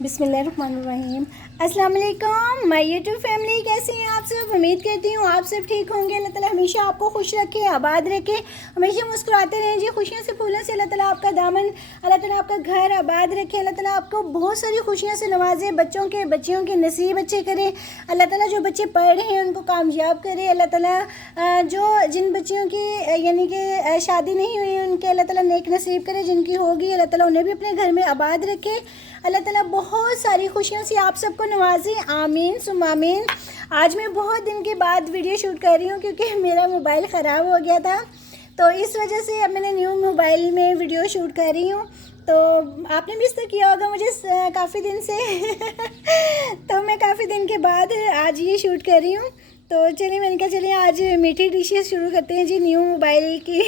बिस्मिल्लाहिर्रहमानिर्रहीम। अस्सलाम वालेकुम माय यूट्यूब फैमिली, कैसे हैं आप सब। उम्मीद करती हूँ आप सब ठीक होंगे। अल्लाह ताला हमेशा आपको खुश रखे, आबाद रखे, हमेशा मुस्कुराते रहें जी। खुशियों से फूलों से अल्लाह ताला आपका दामन, अल्लाह ताला आपका घर आबाद रखे। अल्लाह ताला आपको बहुत सारी खुशियों से नवाजे, बच्चियों के नसीब अच्छे करे। अल्लाह ताला जो बच्चे पढ़ रहे हैं उनको कामयाब करे। अल्लाह ताला जिन बच्चियों की यानी कि शादी नहीं हुई उनके अल्लाह ताला नेक नसीब करे, जिनकी होगी अल्लाह ताला उन्हें भी अपने घर में आबाद रखे। अल्लाह ताला बहुत सारी खुशियों से आप सबको नवाजे, आमीन सुम आमीन। आज मैं बहुत दिन के बाद वीडियो शूट कर रही हूँ क्योंकि मेरा मोबाइल ख़राब हो गया था, तो इस वजह से अब मैंने न्यू मोबाइल में वीडियो शूट कर रही हूँ। तो आपने भी इस तरह किया होगा मुझे काफ़ी दिन से तो मैं काफ़ी दिन के बाद आज ये शूट कर रही हूँ। तो चलिए मैंने कहा चलिए आज मीठी डिशेस शुरू करते हैं जी। न्यू मोबाइल की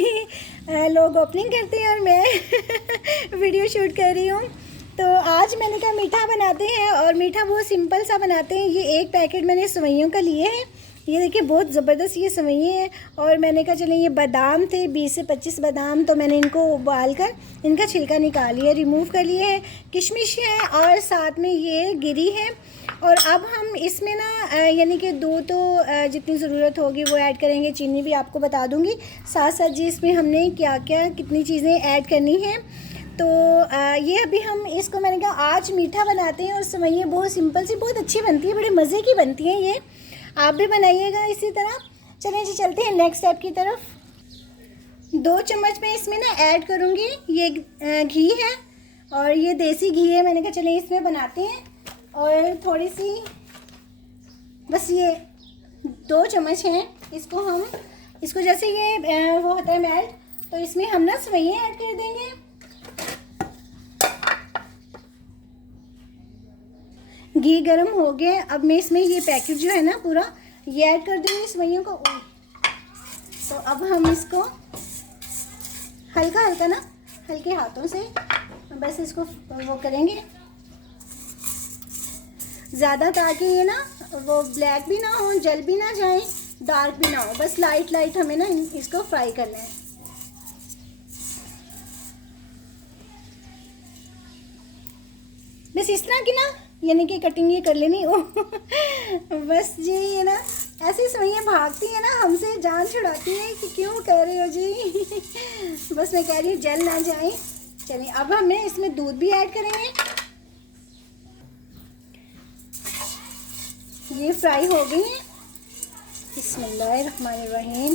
लोग ओपनिंग करते हैं और मैं वीडियो शूट कर रही हूँ। तो आज मैंने कहा मीठा बनाते हैं, और मीठा बहुत सिंपल सा बनाते हैं। ये एक पैकेट मैंने सेवइयों का लिए हैं। ये देखिए बहुत ज़बरदस्त ये सेवइयाँ हैं। और मैंने कहा चलिए, ये बादाम थे 20 से 25 बादाम, तो मैंने इनको उबाल कर इनका छिलका निकाल लिया, रिमूव कर लिए हैं। किशमिश है और साथ में ये गिरी है। और अब हम इसमें ना यानी कि दूध तो जितनी ज़रूरत होगी वो ऐड करेंगे, चीनी भी आपको बता दूँगी साथ साथ जी इसमें हमने क्या क्या कितनी चीज़ें ऐड करनी हैं। तो ये अभी हम इसको मैंने कहा आज मीठा बनाते हैं। और सेवइयाँ बहुत सिंपल सी बहुत अच्छी बनती है, बड़े मज़े की बनती हैं। ये आप भी बनाइएगा इसी तरह। चलें जी चलते हैं नेक्स्ट स्टेप की तरफ। 2 चम्मच मैं इसमें ना ऐड करूँगी, ये घी है और ये देसी घी है। मैंने कहा चलें इसमें बनाते हैं। और थोड़ी सी बस ये 2 चम्मच हैं, इसको जैसे ये वो होता है मेल्ट, तो इसमें हम ना सेवइयाँ ऐड कर देंगे। घी गरम हो गया, अब मैं इसमें ये पैकेट जो है ना पूरा ये ऐड कर दूँगी सेवइयों को। तो अब हम इसको हल्का हल्का ना हल्के हाथों से बस इसको वो करेंगे ज़्यादा, ताकि ये ना वो ब्लैक भी ना हो, जल भी ना जाए, डार्क भी ना हो। बस लाइट लाइट हमें ना इसको फ्राई करना है। बस इस तरह की ना यानी कि कटिंग ये कर लेनी हो बस जी। ये ना ऐसी सेवइयाँ भागती हैं ना हमसे, जान छुड़ाती हैं कि क्यों कर रहे हो जी बस मैं कह रही हूँ जल ना जाए। चलिए अब हमें इसमें दूध भी ऐड करेंगे। ये फ्राई हो गई है। बिस्मिल्लाहिर्रहमानिर्रहीम।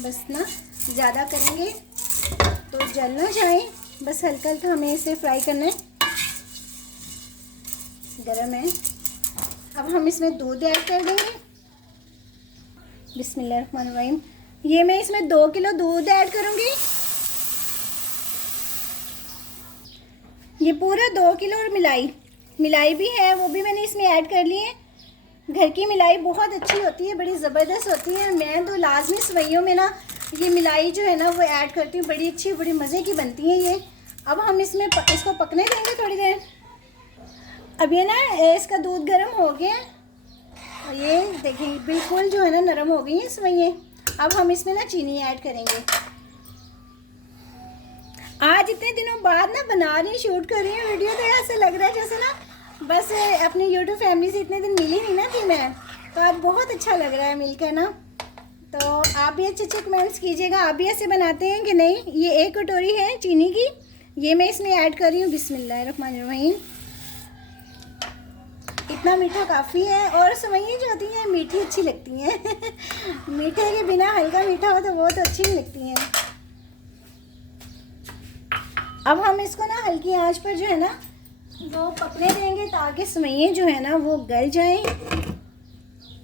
बस ना ज़्यादा करेंगे तो जल ना जाए, बस हल्का हल्का हमें इसे फ्राई करना है। गरम है। अब हम इसमें दूध ऐड कर देंगे। बिस्मिल्लाहिर्रहमानिर्रहीम। ये मैं इसमें 2 किलो दूध ऐड करूँगी। ये पूरा 2 किलो। और मिलाई भी है, वो भी मैंने इसमें ऐड कर ली है। घर की मिलाई बहुत अच्छी होती है, बड़ी ज़बरदस्त होती है। मैं तो लाजमी सेवइयों में ना ये मिलाई जो है ना वो ऐड करती हूँ, बड़ी अच्छी बड़ी मज़े की बनती है ये। अब हम इसमें इसको पकने देंगे थोड़ी देर। अब ये ना इसका दूध गर्म हो गया, और ये देखिए बिल्कुल जो है ना नरम हो गई है सेवइयाँ। अब हम इसमें ना चीनी ऐड करेंगे। आज इतने दिनों बाद ना बना रही शूट कर रही हूँ वीडियो, तो ऐसा लग रहा है जैसे ना बस अपनी यूट्यूब फैमिली से इतने दिन मिली नहीं ना थी मैं, तो आज बहुत अच्छा लग रहा है मिलकर ना। तो आप भी अच्छे अच्छे कमेंट्स कीजिएगा, आप भी ऐसे बनाते हैं कि नहीं। ये 1 कटोरी है चीनी की, ये मैं इसमें ऐड कर रही हूँ। बिस्मिल्लाहिर्रहमानिर्रहीम। इतना मीठा काफ़ी है। और सेवइयाँ जो होती हैं मीठी अच्छी लगती हैं मीठे के बिना हल्का मीठा हो तो बहुत अच्छी नहीं लगती हैं। अब हम इसको ना हल्की आंच पर जो है ना वो पकने देंगे, ताकि सेवइयाँ जो है ना वो गल जाएं।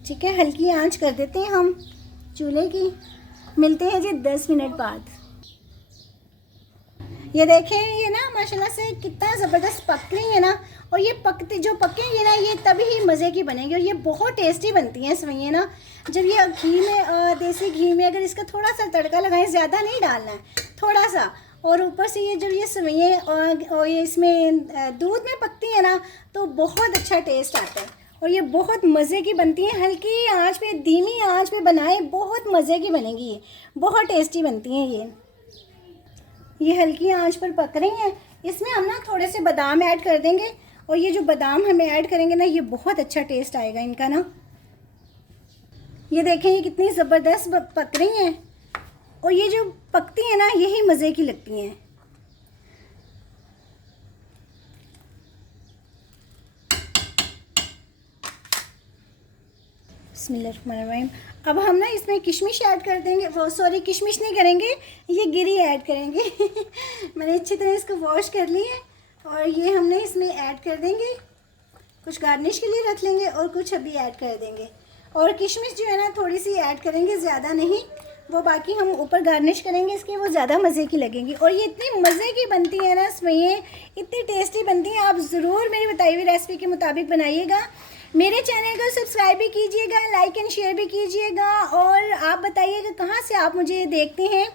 ठीक है, हल्की आंच कर देते हैं हम चूल्हे की। मिलते हैं जी 10 मिनट बाद। ये देखें ये ना माशाल्लाह से कितना ज़बरदस्त पक रही है ना। और ये पकेंगे ना ये तभी ही मज़े की बनेगी। और ये बहुत टेस्टी बनती हैं सेवइयाँ ना, जब ये घी में देसी घी में अगर इसका थोड़ा सा तड़का लगाएं, ज़्यादा नहीं डालना है, थोड़ा सा। और ऊपर से ये जब ये सेवइयाँ और ये इसमें दूध में पकती है ना तो बहुत अच्छा टेस्ट आता है। और ये बहुत मज़े की बनती हैं। हल्की आंच पे, धीमी आंच पे बनाएं, बहुत मज़े की बनेगी ये, बहुत टेस्टी बनती हैं ये हल्की आंच पर पक रही हैं। इसमें हम ना थोड़े से बादाम ऐड कर देंगे, और ये जो बादाम हमें ऐड करेंगे ना, ये बहुत अच्छा टेस्ट आएगा इनका ना। ये देखें ये कितनी ज़बरदस्त पक रही हैं, और ये जो पकती हैं ना यही मज़े की लगती हैं। बिस्मिल्लाहिर्रहमानिर्रहीम। अब हम ना इसमें किशमिश ऐड कर देंगे, वो सॉरी किशमिश नहीं करेंगे, ये गिरी ऐड करेंगे। मैंने अच्छी तरह इसको वॉश कर ली है, और ये हमने इसमें ऐड कर देंगे। कुछ गार्निश के लिए रख लेंगे और कुछ अभी ऐड कर देंगे। और किशमिश जो है ना थोड़ी सी ऐड करेंगे, ज़्यादा नहीं, वो बाकी हम ऊपर गार्निश करेंगे इसके, वो ज़्यादा मज़े की लगेंगी। और ये इतनी मज़े की बनती है ना सेवइयाँ, इतनी टेस्टी बनती हैं। आप ज़रूर मेरी बताई हुई रेसिपी के मुताबिक बनाइएगा। मेरे चैनल को सब्सक्राइब भी कीजिएगा, लाइक एंड शेयर भी कीजिएगा, और आप बताइएगा कहाँ से आप मुझे देखते हैं,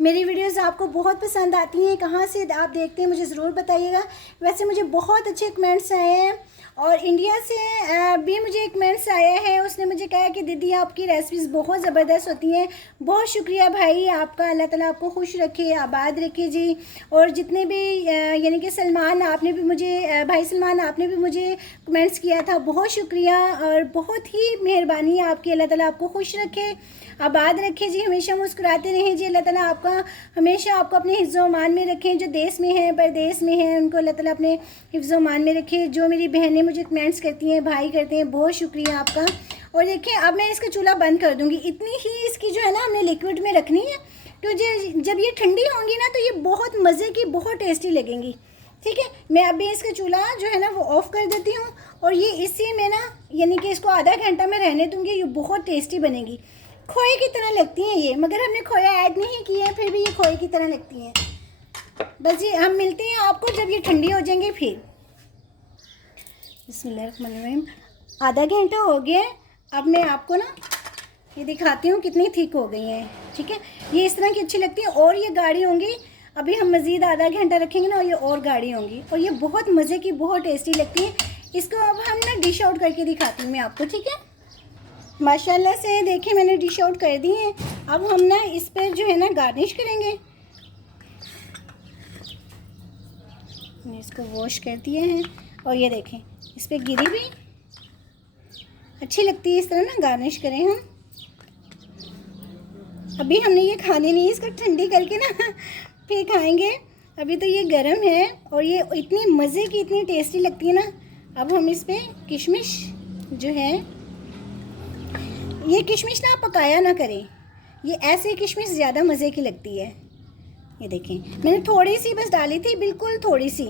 मेरी वीडियोस आपको बहुत पसंद आती हैं, कहाँ से आप देखते हैं मुझे ज़रूर बताइएगा। वैसे मुझे बहुत अच्छे कमेंट्स आए हैं, और इंडिया से भी मुझे एक कमेंट्स आया है, उसने मुझे कहा कि दीदी आपकी रेसिपीज़ बहुत ज़बरदस्त होती हैं। बहुत शुक्रिया भाई आपका, अल्लाह ताला आपको खुश रखे, आबाद रखे जी। और जितने भी यानी कि सलमान आपने भी मुझे, भाई सलमान आपने भी मुझे कमेंट्स किया था, बहुत शुक्रिया और बहुत ही मेहरबानी है आपकी। अल्लाह ताला आपको खुश रखे, आबाद रखे जी, हमेशा मुस्कुराते रहें जी। अल्लाह ताला आपका हमेशा आपको अपने हिफ्ज़ मान में रखें। जो देश में हैं परदेश में हैं उनको अल्लाह ताला अपने हिफ्ज़ मान में रखे। जो मेरी बहनें मुझे कमेंट्स करती हैं, भाई करते हैं, बहुत शुक्रिया आपका। और देखिए अब मैं इसका चूल्हा बंद कर दूँगी। इतनी ही इसकी जो है ना हमने लिक्विड में रखनी है, तो जब ये ठंडी होंगी ना तो ये बहुत मज़े की, बहुत टेस्टी लगेंगी। ठीक है, मैं अभी इसका चूल्हा जो है ना वो ऑफ़ कर देती हूँ, और ये इसी में ना यानी कि इसको आधा घंटा में रहने दूँगी। ये बहुत टेस्टी बनेगी, खोए की तरह लगती हैं ये, मगर हमने खोया ऐड नहीं किया है, फिर भी ये खोए की तरह लगती हैं। बस ये हम मिलते हैं आपको जब ये ठंडी हो जाएंगे फिर। बिस्मिल्लाहिर्रहमानिर्रहीम। आधा घंटा हो गया है, अब मैं आपको ना ये दिखाती हूँ कितनी थिक हो गई हैं। ठीक है, ये इस तरह की अच्छी लगती है, और ये गाढ़ी होंगी। अभी हम मज़ीद आधा घंटा रखेंगे ना, और ये और गाढ़ी होंगी, और ये बहुत मज़े की, बहुत टेस्टी लगती है। इसको अब हम ना डिश आउट करके दिखाती हूँ मैं आपको। ठीक है, माशाल्लाह से देखिए मैंने डिश आउट कर दी है। अब हम ना इस पर जो है ना गार्निश करेंगे। मैंने इसको वॉश कर दिए हैं, और ये देखें इस पर गिरी भी अच्छी लगती है। इस तरह ना गार्निश करें हम। अभी हमने ये खानी नहीं, इसको ठंडी करके ना फिर खाएंगे। अभी तो ये गर्म है, और ये इतनी मज़े की, इतनी टेस्टी लगती है ना। अब हम इस पर किशमिश जो है, ये किशमिश ना पकाया ना करें, ये ऐसे किशमिश ज़्यादा मज़े की लगती है। ये देखें मैंने थोड़ी सी बस डाली थी, बिल्कुल थोड़ी सी,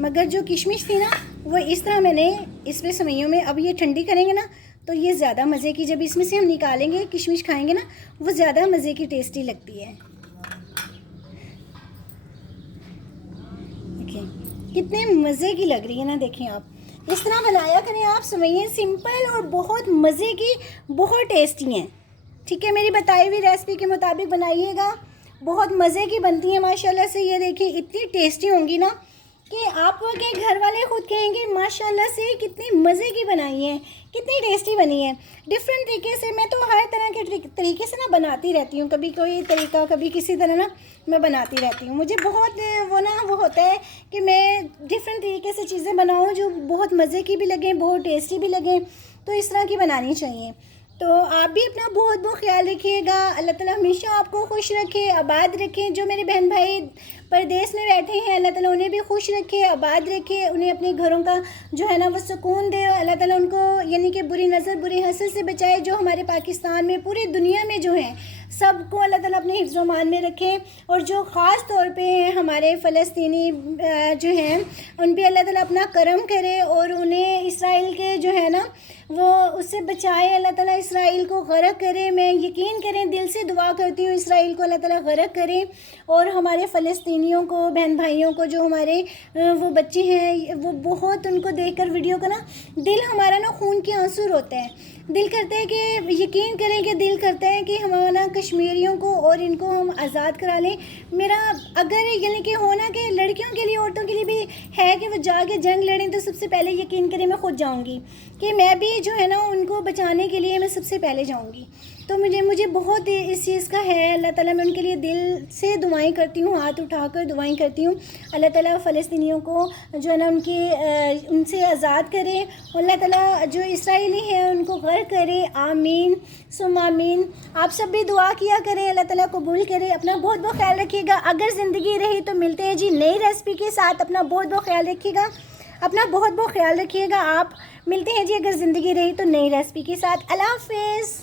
मगर जो किशमिश थी ना वो इस तरह मैंने इस पे सेवइयों में, अब ये ठंडी करेंगे ना तो ये ज़्यादा मज़े की, जब इसमें से हम निकालेंगे किशमिश खाएंगे ना, वो ज़्यादा मज़े की टेस्टी लगती है। देखिए कितने मज़े की लग रही है ना, देखिए आप इस तरह बनाया करें आप सेवइयाँ, सिंपल और बहुत मज़े की, बहुत टेस्टी हैं। ठीक है, मेरी बताई हुई रेसिपी के मुताबिक बनाइएगा, बहुत मज़े की बनती हैं माशाल्लाह से। ये देखिए इतनी टेस्टी होंगी ना कि आपके घर वाले खुद कहेंगे माशाल्लाह से कितनी मज़े की बनाई है, कितनी टेस्टी बनी है। डिफरेंट तरीके से, मैं तो हर तरह के तरीके से ना बनाती रहती हूँ, कभी कोई तरीका, कभी किसी तरह ना मैं बनाती रहती हूँ। मुझे बहुत वो होता है कि मैं डिफरेंट तरीके से चीज़ें बनाऊँ जो बहुत मज़े की भी लगें, बहुत टेस्टी भी लगें, तो इस तरह की बनानी चाहिए। तो आप भी अपना बहुत बहुत ख्याल रखिएगा। अल्लाह ताला हमेशा आपको खुश रखे, आबाद रखें। जो मेरे बहन भाई परदेश में बैठे हैं, अल्लाह ताला उन्हें भी खुश रखे, आबाद रखे, उन्हें अपने घरों का जो है ना वो सुकून दे। अल्लाह ताला उनको यानी कि बुरी नज़र, बुरी हसद से बचाए। जो हमारे पाकिस्तान में, पूरी दुनिया में जो है, सबको अल्लाह ताला अपने हिफ्ज़ मान में रखे। और जो ख़ास तौर पे हमारे फ़लस्तीनी जो हैं उन पर अल्लाह ताला अपना करम करे, और उन्हें इसराइल के जो है ना वो उससे बचाए। अल्लाह ताला इसराइल को ग़रक़ करे। मैं यकीन करें, दिल से दुआ करती हूँ इसराइल को अल्लाह ताला ग़रक़ करे, और हमारे फ़लस्तीनियों को, बहन भाइयों को, जो हमारे वो बच्चे हैं, वो बहुत उनको देखकर वीडियो का ना दिल हमारा ना खून के आंसू रोते हैं। दिल करता है कि यकीन करें कि दिल करता है कि हमारा कश्मीरियों को और इनको हम आज़ाद करा लें। मेरा अगर यानी कि होना कि लड़कियों के लिए, औरतों के लिए भी है कि वो जाके जंग लड़ें, तो सबसे पहले यकीन करें मैं खुद जाऊंगी, कि मैं भी जो है ना उनको बचाने के लिए मैं सबसे पहले जाऊंगी। तो मुझे बहुत इस चीज़ का है। अल्लाह ताला, मैं उनके लिए दिल से दुआएं करती हूँ, हाथ उठाकर दुआएं करती हूँ। अल्लाह ताला फ़लस्तीनियों को जो है ना उनसे आज़ाद करे। अल्लाह ताला जो इसराइली है उनको गर्क करे। आमीन सुम आमीन। आप सब भी दुआ किया करें, अल्लाह ताला कबूल करे। अपना बहुत बहुत ख्याल रखिएगा। अगर ज़िंदगी रही तो मिलते हैं जी नई रेसिपी के साथ। अपना बहुत बहुत ख्याल रखिएगा, अपना बहुत बहुत ख्याल रखिएगा। आप मिलते हैं जी अगर ज़िंदगी रही तो नई रेसिपी के साथ। अल्लाह हाफ़िज़।